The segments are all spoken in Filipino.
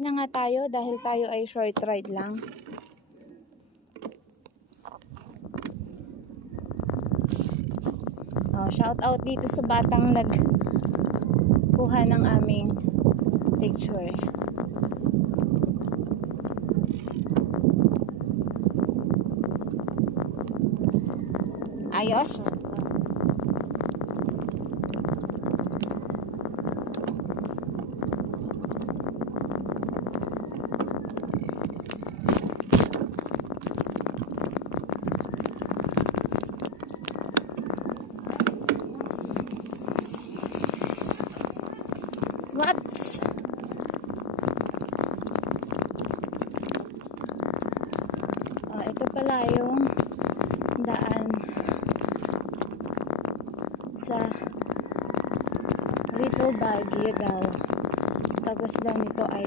Na nga tayo dahil tayo ay short ride lang. Shout out dito sa batang nagkuha ng aming picture. Ayos. Ito pala yung daan sa Little Baguio daw. Tagos daw nito ay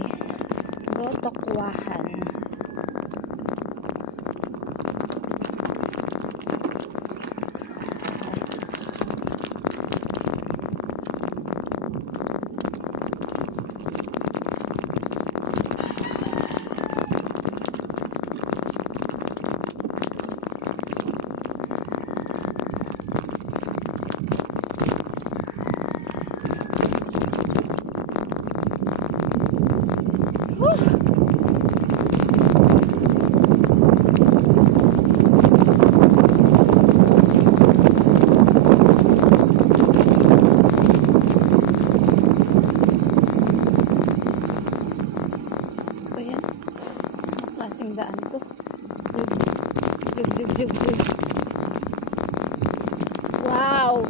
Gotokwahan. Daan to. Wow!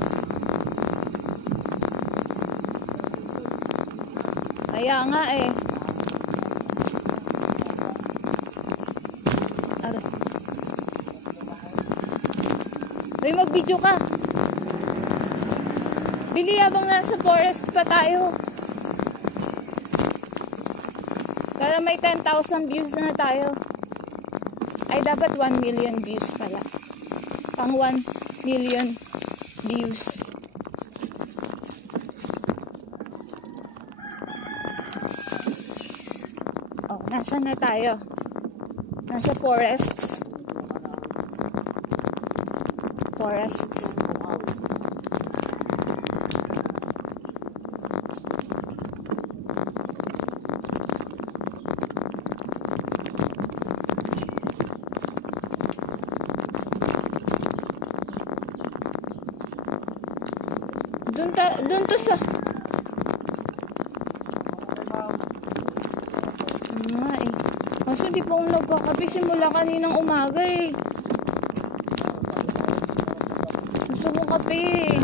Kaya nga eh. Uy, mag-video ka. Bili habang nasa forest pa tayo. Para may 10,000 views na tayo. Ay, dapat 1 million views pala. Pang 1 million views. Nasaan na tayo? Nasa forests. Forests. Doon to sa Kaso di pa akong nagkakape simula kaninang umaga eh. Gusto ko kape eh.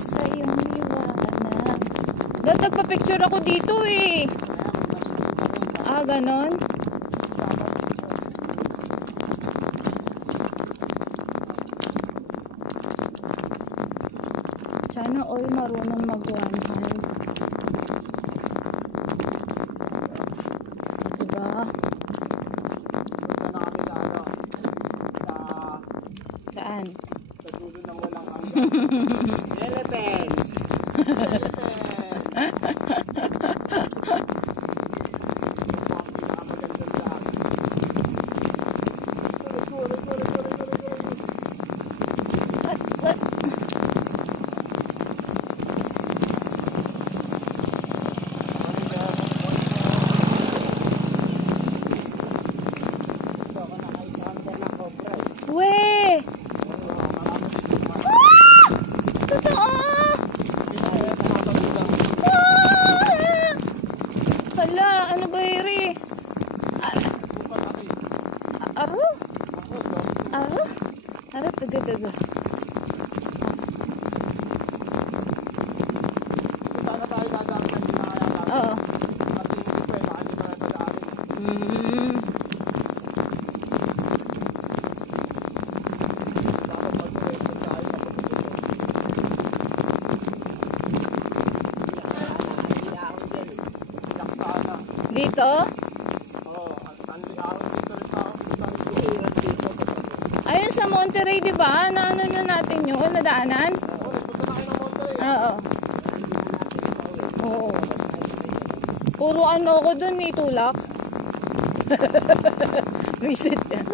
Sa iyong liwanag. Dahil nagpa-picture ako dito eh. Ganon. Sana all marunong mag-one hand. Diba? Saan? Sa dulo ng walang hanggan. Elephants! Weh! Totoo! Hala, ano ba iri? Aro? Aro? Aro, taga-taga. Dito? Oo, ang araw dito rin ako. Dito. Ayun sa Monterey, di ba? Na ano na natin yun? Nadaanan? Oo, nagpunta na kayo ng Monterey. Oo. Oo. Puro ano ko dun, may tulak. Visit yan.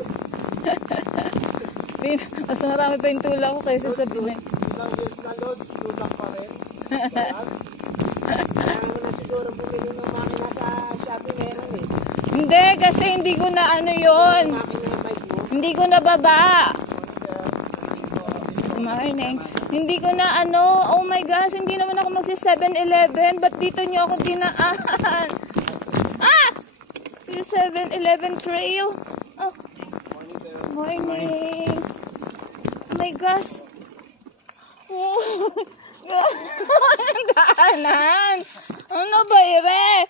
Mas marami pa yung tulak ko kaysa sa Pinay. Ilang years na load, tulak pa rin. Kaya mo na siguro bumili ng makina sa Shopee meron eh. Hindi, kasi hindi ko na ano yun. Makina na bike mo. Hindi ko na baba. Morning. Hindi ko na ano. Oh my gosh, hindi naman ako magsi 7-Eleven. Ba't dito nyo ako dinaan? Ah! Yung 7-Eleven trail. Oh. Morning. Oh my gosh. Oh. Daanan. Ano ba ire?